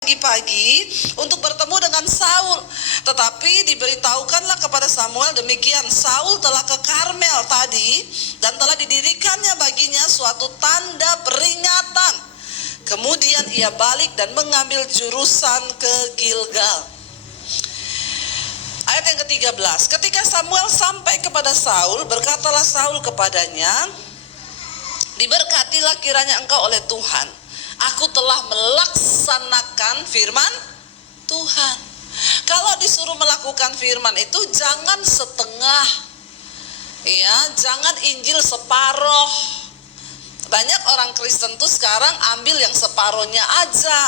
pagi-pagi untuk bertemu dengan Saul. Tetapi diberitahukanlah kepada Samuel demikian, Saul telah ke Karmel tadi dan telah didirikannya baginya suatu tanda peringatan. Kemudian ia balik dan mengambil jurusan ke Gilgal. Ayat yang ke-13, ketika Samuel sampai kepada Saul, berkatalah Saul kepadanya, diberkatilah kiranya engkau oleh Tuhan. Aku telah melaksanakan firman Tuhan. Kalau disuruh melakukan firman itu jangan setengah, ya, jangan Injil separoh. Banyak orang Kristen tuh sekarang ambil yang separohnya aja.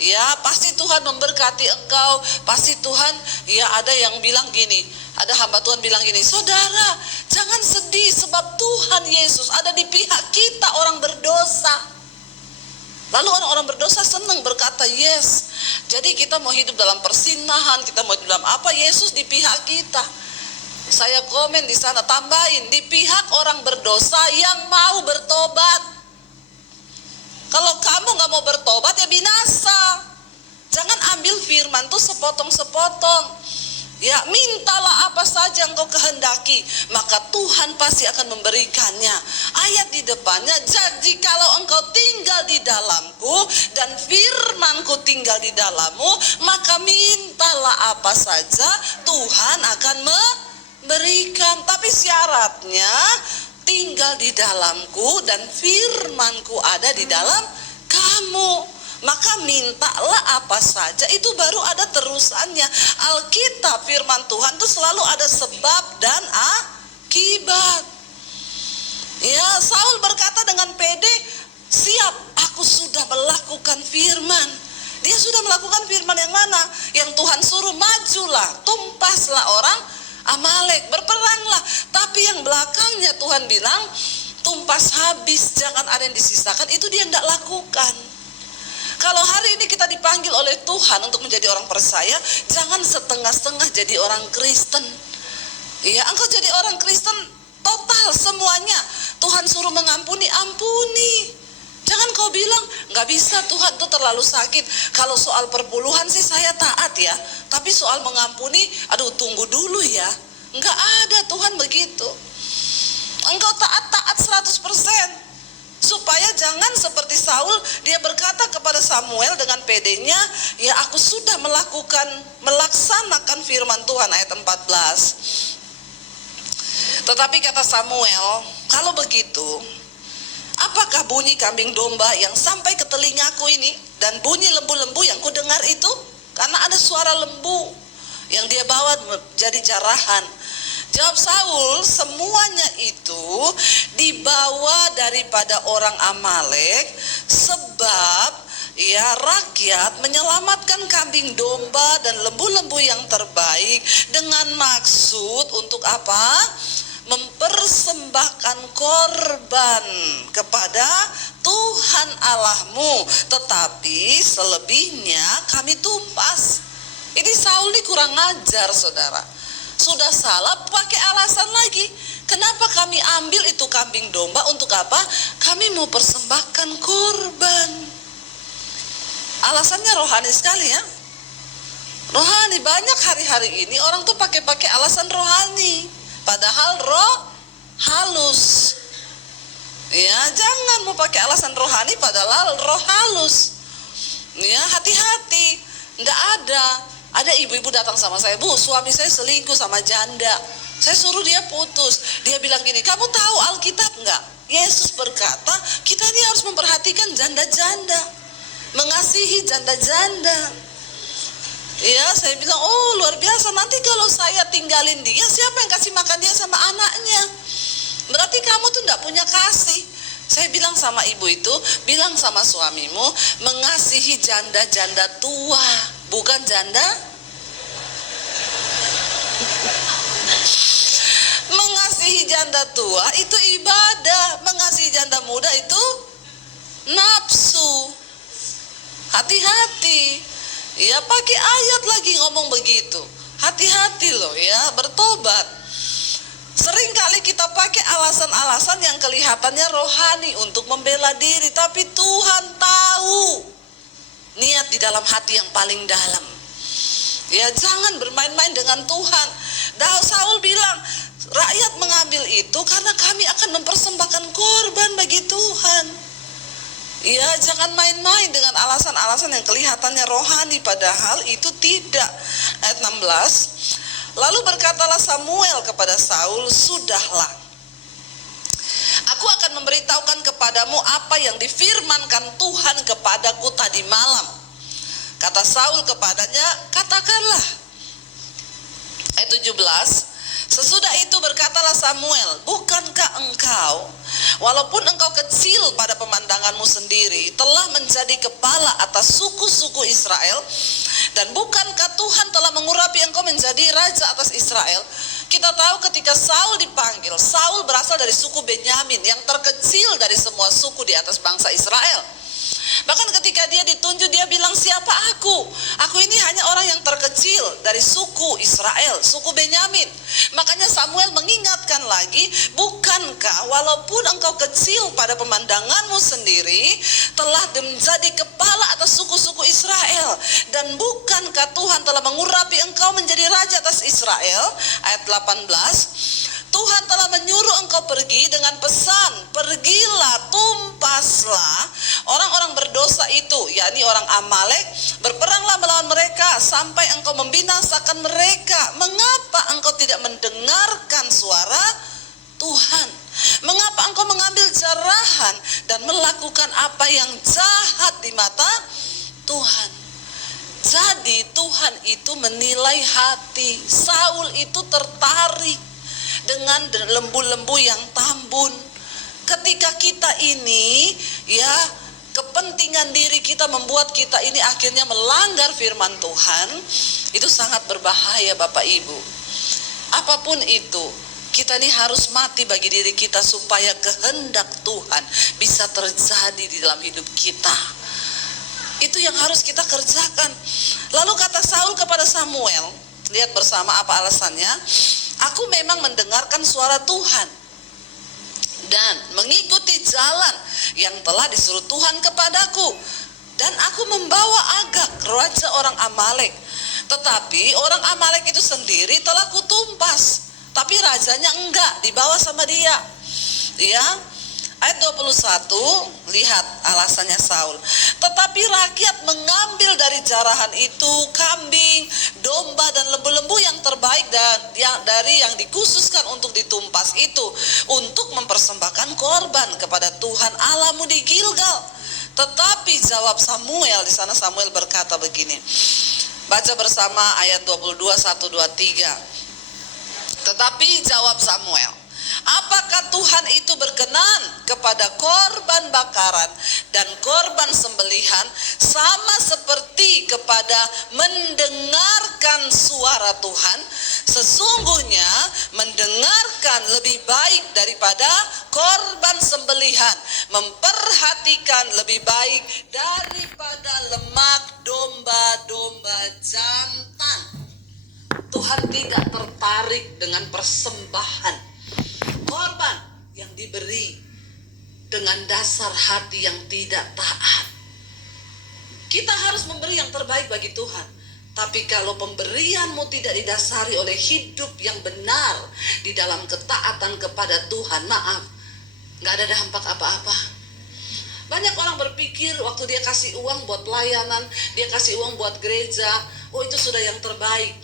Ya, pasti Tuhan memberkati engkau, pasti Tuhan, ya, ada yang bilang gini, ada hamba Tuhan bilang gini, saudara, jangan sedih sebab Tuhan Yesus ada di pihak kita orang berdosa. Lalu orang-orang berdosa senang berkata yes. Jadi kita mau hidup dalam persinahan, kita mau hidup dalam apa, Yesus di pihak kita. Saya komen di sana, tambahin, di pihak orang berdosa yang mau bertobat. Kalau kamu gak mau bertobat ya binasa. Jangan ambil firman tuh sepotong-sepotong. Ya, mintalah apa saja engkau kehendaki, maka Tuhan pasti akan memberikannya. Ayat di depannya, jadi kalau engkau tinggal di dalamku dan firmanku tinggal di dalammu, maka mintalah apa saja, Tuhan akan memberikan. Tapi syaratnya tinggal di dalamku dan firmanku ada di dalam kamu. Maka mintalah apa saja, itu baru ada terusannya. Alkitab firman Tuhan itu selalu ada sebab dan akibat. Ya, Saul berkata dengan pede, siap, aku sudah melakukan firman. Dia sudah melakukan firman yang mana? Yang Tuhan suruh, majulah, tumpaslah orang Amalek, berperanglah. Tapi yang belakangnya Tuhan bilang, tumpas habis, jangan ada yang disisakan, itu dia tidak lakukan. Kalau hari ini kita dipanggil oleh Tuhan untuk menjadi orang percaya, jangan setengah-setengah jadi orang Kristen. Ya, engkau jadi orang Kristen total semuanya. Tuhan suruh mengampuni, ampuni. Jangan kau bilang, gak bisa Tuhan tuh terlalu sakit. Kalau soal perpuluhan sih saya taat ya. Tapi soal mengampuni, aduh tunggu dulu ya. Gak ada Tuhan begitu. Engkau taat 100%. Supaya jangan seperti Saul, dia berkata kepada Samuel dengan pedenya, ya aku sudah melaksanakan firman Tuhan, ayat 14. Tetapi kata Samuel, kalau begitu, apakah bunyi kambing domba yang sampai ke telingaku ini dan bunyi lembu-lembu yang kudengar itu? Karena ada suara lembu yang dia bawa jadi jarahan. Jawab Saul, semuanya itu dibawa daripada orang Amalek, sebab ya rakyat menyelamatkan kambing domba dan lembu-lembu yang terbaik dengan maksud untuk apa? Mempersembahkan korban kepada Tuhan Allahmu, tetapi selebihnya kami tumpas. Ini Saul ini kurang ajar, saudara. Sudah salah pakai alasan lagi. Kenapa kami ambil itu kambing domba, untuk apa? Kami mau persembahkan korban. Alasannya rohani sekali ya. Rohani, banyak hari-hari ini orang tuh pakai alasan rohani, padahal roh halus. Ya, jangan mau pakai alasan rohani padahal roh halus. Ya, hati-hati. Nggak ada ibu-ibu datang sama saya, Bu, suami saya selingkuh sama janda. Saya suruh dia putus. Dia bilang gini, kamu tahu Alkitab nggak? Yesus berkata, kita ini harus memperhatikan janda-janda, mengasihi janda-janda. Ya, saya bilang, oh luar biasa. Nanti kalau saya tinggalin dia, siapa yang kasih makan dia sama anaknya? Berarti kamu tuh nggak punya kasih. Saya bilang sama ibu itu, bilang sama suamimu, mengasihi janda-janda tua, bukan janda. Mengasihi janda tua itu ibadah, mengasihi janda muda itu nafsu. Hati-hati. Ya, pakai ayat lagi ngomong begitu. Hati-hati loh ya, bertobat. Seringkali kita pakai alasan-alasan yang kelihatannya rohani untuk membela diri, tapi Tuhan tahu niat di dalam hati yang paling dalam. Ya, jangan bermain-main dengan Tuhan. Saul bilang, rakyat mengambil itu karena kami akan mempersembahkan korban bagi Tuhan. Ya, jangan main-main dengan alasan-alasan yang kelihatannya rohani, padahal itu tidak. Ayat 16, lalu berkatalah Samuel kepada Saul, sudahlah, aku akan memberitahukan kepadamu apa yang difirmankan Tuhan kepadaku tadi malam. Kata Saul kepadanya, katakanlah. Ayat 17, sesudah itu berkatalah Samuel, bukankah engkau, walaupun engkau kecil pada pemandanganmu sendiri, telah menjadi kepala atas suku-suku Israel, dan bukankah Tuhan telah mengurapi engkau menjadi raja atas Israel? Kita tahu ketika Saul dipanggil, Saul berasal dari suku Benyamin, yang terkecil dari semua suku di atas bangsa Israel. Bahkan ketika dia ditunjuk, dia bilang, siapa aku? Aku ini hanya orang yang terkecil dari suku Israel, suku Benyamin. Makanya Samuel mengingatkan lagi, bukankah walaupun engkau kecil pada pemandanganmu sendiri, telah menjadi kepala atas suku-suku Israel, dan bukankah Tuhan telah mengurapi engkau menjadi raja atas Israel? Ayat 18, Tuhan telah menyuruh engkau pergi dengan pesan, pergilah, tumpaslah orang-orang berdosa itu, yakni orang Amalek, berperanglah melawan mereka sampai engkau membinasakan mereka. Mengapa engkau tidak mendengarkan suara Tuhan? Mengapa engkau mengambil jarahan dan melakukan apa yang jahat di mata Tuhan? Jadi Tuhan itu menilai hati. Saul itu tertarik dengan lembu-lembu yang tambun. Ketika kita ini, ya, kepentingan diri kita membuat kita ini akhirnya melanggar firman Tuhan, itu sangat berbahaya Bapak Ibu. Apapun itu, kita ini harus mati bagi diri kita supaya kehendak Tuhan bisa terjadi di dalam hidup kita. Itu yang harus kita kerjakan. Lalu kata Saul kepada Samuel, lihat bersama apa alasannya. Aku memang mendengarkan suara Tuhan dan mengikuti jalan yang telah disuruh Tuhan kepadaku, dan aku membawa Agag, raja orang Amalek. Tetapi orang Amalek itu sendiri telah kutumpas, tapi rajanya enggak, dibawa sama dia. Ya, ayat 21, lihat alasannya Saul. Tetapi rakyat mengambil dari jarahan itu kambing, domba, dan lembu-lembu yang terbaik dari yang dikhususkan untuk ditumpas itu, untuk mempersembahkan korban kepada Tuhan Allahmu di Gilgal. Tetapi jawab Samuel, di sana Samuel berkata begini. Baca bersama ayat 22, 1, 2, 3. Tetapi jawab Samuel, apakah Tuhan itu berkenan kepada korban bakaran dan korban sembelihan sama seperti kepada mendengarkan suara Tuhan? Sesungguhnya mendengarkan lebih baik daripada korban sembelihan, memperhatikan lebih baik daripada lemak domba-domba jantan. Tuhan tidak tertarik dengan persembahan korban yang diberi dengan dasar hati yang tidak taat. Kita harus memberi yang terbaik bagi Tuhan. Tapi kalau pemberianmu tidak didasari oleh hidup yang benar di dalam ketaatan kepada Tuhan, maaf, gak ada dampak apa-apa. Banyak orang berpikir waktu dia kasih uang buat pelayanan, dia kasih uang buat gereja, oh itu sudah yang terbaik.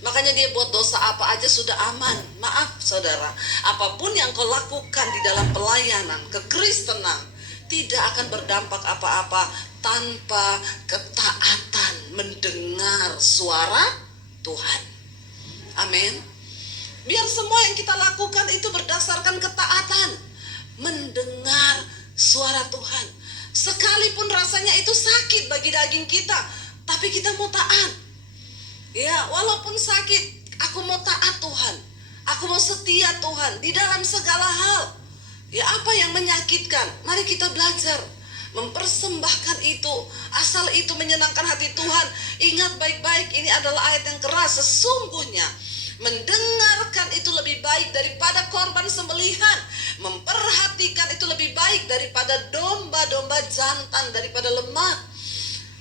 Makanya dia buat dosa apa aja sudah aman. Maaf saudara, apapun yang kau lakukan di dalam pelayanan kekristenan tidak akan berdampak apa-apa tanpa ketaatan mendengar suara Tuhan. Amin. Biar semua yang kita lakukan itu berdasarkan ketaatan, mendengar suara Tuhan. Sekalipun rasanya itu sakit bagi daging kita, tapi kita mau taat. Ya, walaupun sakit, aku mau taat Tuhan. Aku mau setia Tuhan di dalam segala hal. Ya, apa yang menyakitkan, mari kita belajar mempersembahkan itu, asal itu menyenangkan hati Tuhan. Ingat baik-baik, ini adalah ayat yang keras. Sesungguhnya mendengarkan itu lebih baik daripada korban sembelihan, memperhatikan itu lebih baik daripada domba-domba jantan, daripada lemak.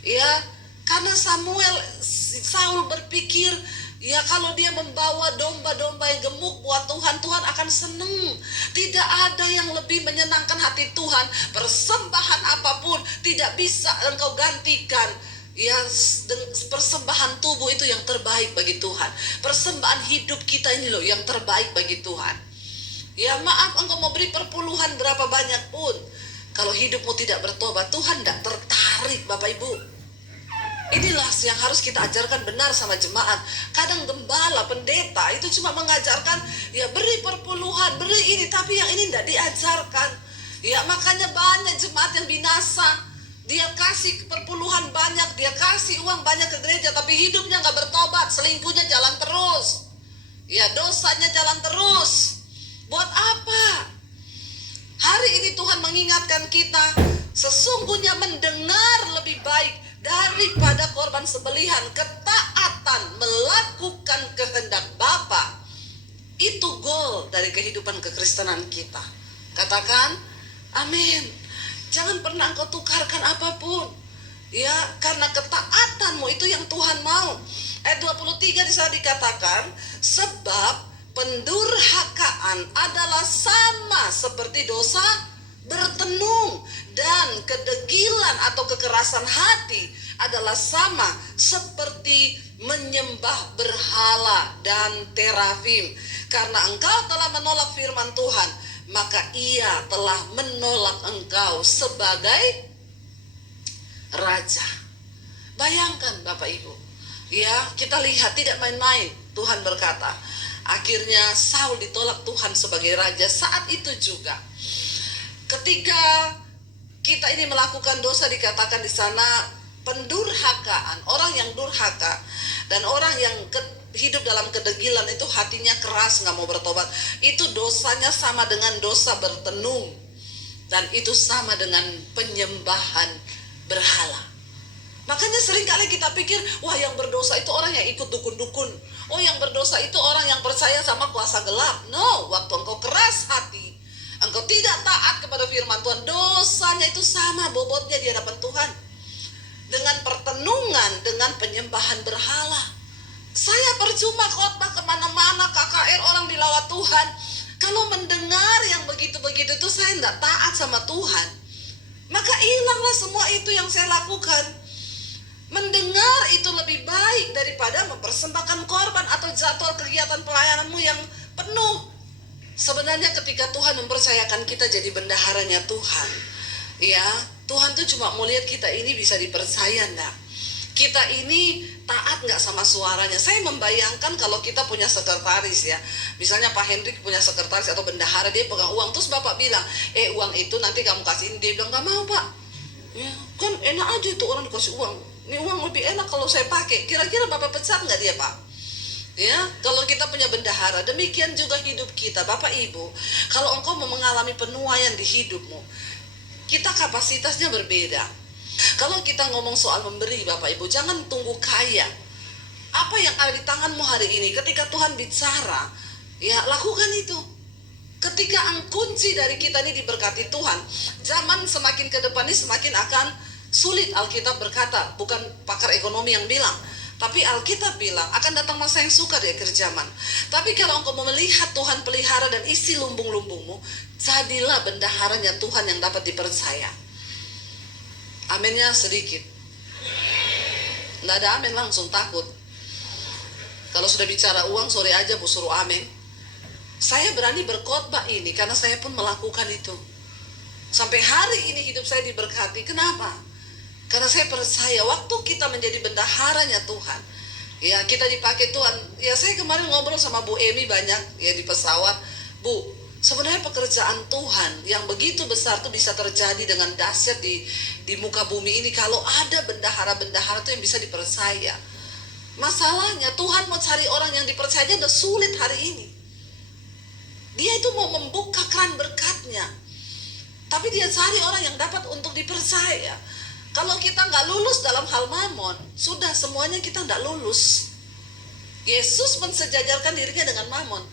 Ya, karena Saul berpikir, ya kalau dia membawa domba-domba yang gemuk buat Tuhan, Tuhan akan senang. Tidak ada yang lebih menyenangkan hati Tuhan. Persembahan apapun tidak bisa engkau gantikan. Ya, persembahan tubuh itu yang terbaik bagi Tuhan. Persembahan hidup kita ini loh yang terbaik bagi Tuhan. Ya maaf, engkau mau beri perpuluhan berapa banyak pun, kalau hidupmu tidak bertobat, Tuhan tidak tertarik Bapak Ibu. Inilah yang harus kita ajarkan benar sama jemaat. Kadang gembala, pendeta itu cuma mengajarkan, ya beri perpuluhan, beri ini, tapi yang ini tidak diajarkan. Ya makanya banyak jemaat yang binasa. Dia kasih perpuluhan banyak, dia kasih uang banyak ke gereja, tapi hidupnya nggak bertobat, selingkuhnya jalan terus. Ya dosanya jalan terus. Buat apa? Hari ini Tuhan mengingatkan kita, sesungguhnya mendengar lebih baik daripada korban sembelihan. Ketaatan melakukan kehendak Bapa, itu goal dari kehidupan kekristenan kita. Katakan amin. Jangan pernah engkau tukarkan apapun. Ya, karena ketaatanmu itu yang Tuhan mau. Ayat 23 di sana dikatakan, sebab pendurhakaan adalah sama seperti dosa bertenung, dan kedegilan atau kekerasan hati adalah sama seperti menyembah berhala dan terafim. Karena engkau telah menolak firman Tuhan, maka ia telah menolak engkau sebagai raja. Bayangkan Bapak Ibu, ya kita lihat tidak main-main. Tuhan berkata, akhirnya Saul ditolak Tuhan sebagai raja. Saat itu juga ketika kita ini melakukan dosa, dikatakan di sana pendurhakaan, orang yang durhaka dan orang yang hidup dalam kedegilan itu hatinya keras, nggak mau bertobat, itu dosanya sama dengan dosa bertenung, dan itu sama dengan penyembahan berhala. Makanya seringkali kita pikir, wah yang berdosa itu orang yang ikut dukun-dukun, oh yang berdosa itu orang yang percaya sama kuasa gelap. No, waktu engkau keras hati, engkau tidak taat kepada firman Tuhan, dosanya itu sama bobotnya di hadapan Tuhan dengan pertenungan, dengan penyembahan berhala. Saya percuma khotbah kemana-mana, KKR orang dilawat Tuhan, kalau mendengar yang begitu-begitu itu saya tidak taat sama Tuhan, maka hilanglah semua itu yang saya lakukan. Mendengar itu lebih baik daripada mempersembahkan korban atau jadwal kegiatan pelayananmu yang penuh. Sebenarnya ketika Tuhan mempercayakan kita jadi bendaharanya Tuhan, ya Tuhan tuh cuma mau lihat kita ini bisa dipercaya enggak, kita ini taat nggak sama suaranya. Saya membayangkan kalau kita punya sekretaris, ya misalnya Pak Hendrik punya sekretaris atau bendahara, dia pegang uang, terus Bapak bilang, uang itu nanti kamu kasihin. Dia bilang, nggak mau Pak. Ya kan enak aja itu orang dikasih uang, ini uang lebih enak kalau saya pakai. Kira-kira Bapak pecat nggak dia Pak? Ya, kalau kita punya bendahara, demikian juga hidup kita Bapak Ibu. Kalau engkau mau mengalami penuaian di hidupmu, kita kapasitasnya berbeda. Kalau kita ngomong soal memberi Bapak Ibu, jangan tunggu kaya. Apa yang ada di tanganmu hari ini, ketika Tuhan bicara, ya lakukan itu. Ketika kunci dari kita ini diberkati Tuhan, zaman semakin ke depan ini semakin akan sulit. Alkitab berkata, bukan pakar ekonomi yang bilang, tapi Alkitab bilang akan datang masa yang sukar di akhir zaman. Tapi kalau engkau mau melihat Tuhan pelihara dan isi lumbung-lumbungmu, jadilah bendaharanya Tuhan yang dapat dipercaya. Aminnya sedikit. Nggak ada amin langsung, takut. Kalau sudah bicara uang, sore aja Bu suruh amin. Saya berani berkhotbah ini karena saya pun melakukan itu. Sampai hari ini hidup saya diberkati. Kenapa? Karena saya percaya waktu kita menjadi bendaharanya Tuhan, ya kita dipakai Tuhan. Ya saya kemarin ngobrol sama Bu Emi banyak ya di pesawat. Bu, sebenarnya pekerjaan Tuhan yang begitu besar itu bisa terjadi dengan dahsyat di muka bumi ini kalau ada bendahara-bendahara itu yang bisa dipercaya. Masalahnya Tuhan mau cari orang yang dipercaya udah sulit hari ini. Dia itu mau membuka keran berkatnya, tapi dia cari orang yang dapat untuk dipercaya. Kalau kita nggak lulus dalam hal mamon, sudah semuanya kita nggak lulus. Yesus mensejajarkan dirinya dengan mamon.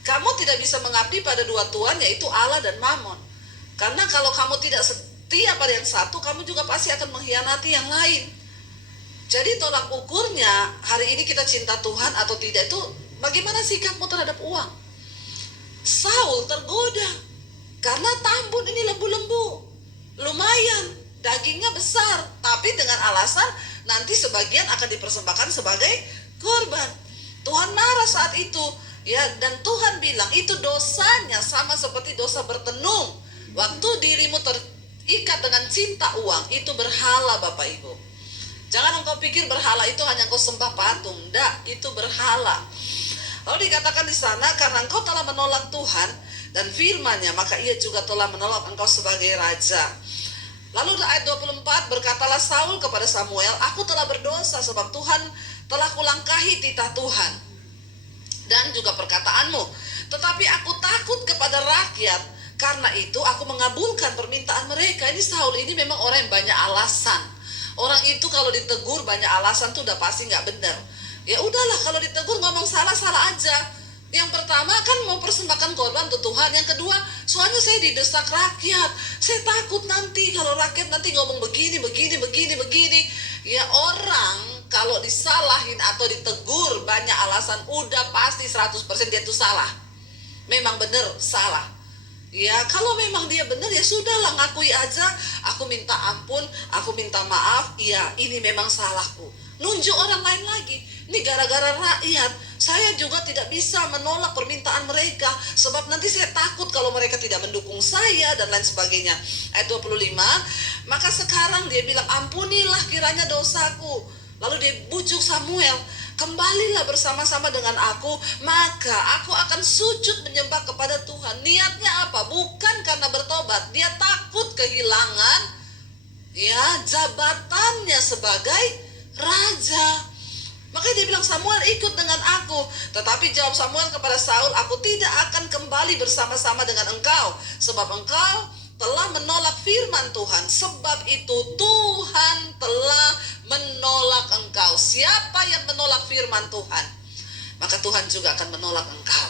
Kamu tidak bisa mengabdi pada dua tuan, yaitu Allah dan mamon. Karena kalau kamu tidak setia pada yang satu, kamu juga pasti akan mengkhianati yang lain. Jadi tolak ukurnya hari ini kita cinta Tuhan atau tidak itu bagaimana sikapmu terhadap uang. Saul tergoda karena tambun ini lembu-lembu, lumayan, dagingnya besar, tapi dengan alasan nanti sebagian akan dipersembahkan sebagai korban. Tuhan marah saat itu, ya, dan Tuhan bilang itu dosanya sama seperti dosa bertenung. Waktu dirimu terikat dengan cinta uang, itu berhala, Bapak Ibu. Jangan engkau pikir berhala itu hanya engkau sembah patung. Enggak, itu berhala. Lalu dikatakan di sana, karena engkau telah menolak Tuhan dan firman-Nya, maka ia juga telah menolak engkau sebagai raja. Lalu ayat 24, berkatalah Saul kepada Samuel, aku telah berdosa sebab Tuhan telah kulangkahi titah Tuhan dan juga perkataanmu. Tetapi aku takut kepada rakyat, karena itu aku mengabulkan permintaan mereka. Ini Saul ini memang orang yang banyak alasan. Orang itu kalau ditegur banyak alasan tuh udah pasti nggak benar. Ya udahlah, kalau ditegur ngomong salah aja. Yang pertama kan mau persembahkan korban untuk Tuhan. Yang kedua, soalnya saya didesak rakyat. Saya takut nanti kalau rakyat nanti ngomong begini. Ya orang kalau disalahin atau ditegur banyak alasan, udah pasti 100% dia tuh salah. Memang benar salah. Ya kalau memang dia benar ya sudahlah, ngakui aja, aku minta ampun, aku minta maaf, ya ini memang salahku. Nunjuk orang lain lagi. Ini gara-gara rakyat, saya juga tidak bisa menolak permintaan mereka, sebab nanti saya takut kalau mereka tidak mendukung saya dan lain sebagainya. Ayat 25, maka sekarang dia bilang, ampunilah kiranya dosaku. Lalu dia bujuk Samuel, kembalilah bersama-sama dengan aku, maka aku akan sujud menyembah kepada Tuhan. Niatnya apa? Bukan karena bertobat, dia takut kehilangan ya jabatannya sebagai raja. Makanya dia bilang, Samuel ikut dengan aku. Tetapi jawab Samuel kepada Saul, aku tidak akan kembali bersama-sama dengan engkau, sebab engkau telah menolak firman Tuhan. Sebab itu Tuhan telah menolak engkau. Siapa yang menolak firman Tuhan, maka Tuhan juga akan menolak engkau.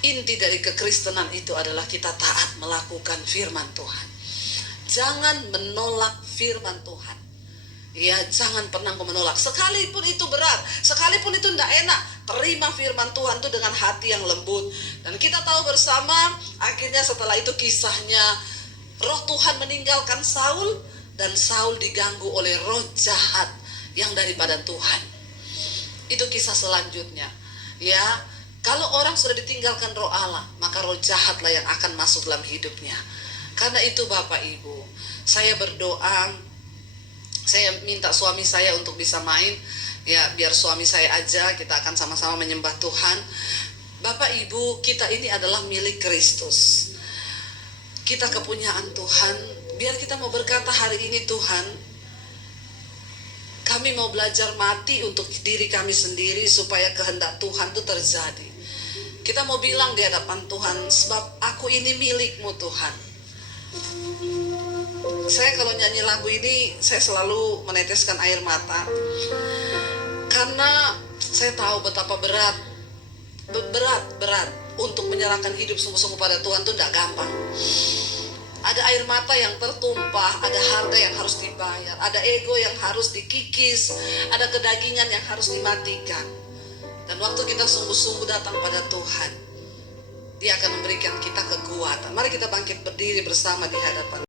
Inti dari kekristenan itu adalah kita taat melakukan firman Tuhan. Jangan menolak firman Tuhan. Ya, jangan pernah menolak. Sekalipun itu berat, sekalipun itu tidak enak, terima firman Tuhan itu dengan hati yang lembut. Dan kita tahu bersama, akhirnya setelah itu kisahnya, roh Tuhan meninggalkan Saul, dan Saul diganggu oleh roh jahat yang daripada Tuhan. Itu kisah selanjutnya. Ya, kalau orang sudah ditinggalkan roh Allah, maka roh jahatlah yang akan masuk dalam hidupnya. Karena itu Bapak Ibu, saya berdoa, saya minta suami saya untuk bisa main, ya biar suami saya aja, kita akan sama-sama menyembah Tuhan. Bapak Ibu, kita ini adalah milik Kristus. Kita kepunyaan Tuhan. Biar kita mau berkata hari ini, Tuhan, kami mau belajar mati untuk diri kami sendiri supaya kehendak Tuhan itu terjadi. Kita mau bilang di hadapan Tuhan, sebab aku ini milik-Mu Tuhan. Saya kalau nyanyi lagu ini, saya selalu meneteskan air mata. Karena saya tahu betapa berat untuk menyerahkan hidup sungguh-sungguh pada Tuhan itu tidak gampang. Ada air mata yang tertumpah, ada harga yang harus dibayar, ada ego yang harus dikikis, ada kedagingan yang harus dimatikan. Dan waktu kita sungguh-sungguh datang pada Tuhan, Dia akan memberikan kita kekuatan. Mari kita bangkit berdiri bersama di hadapan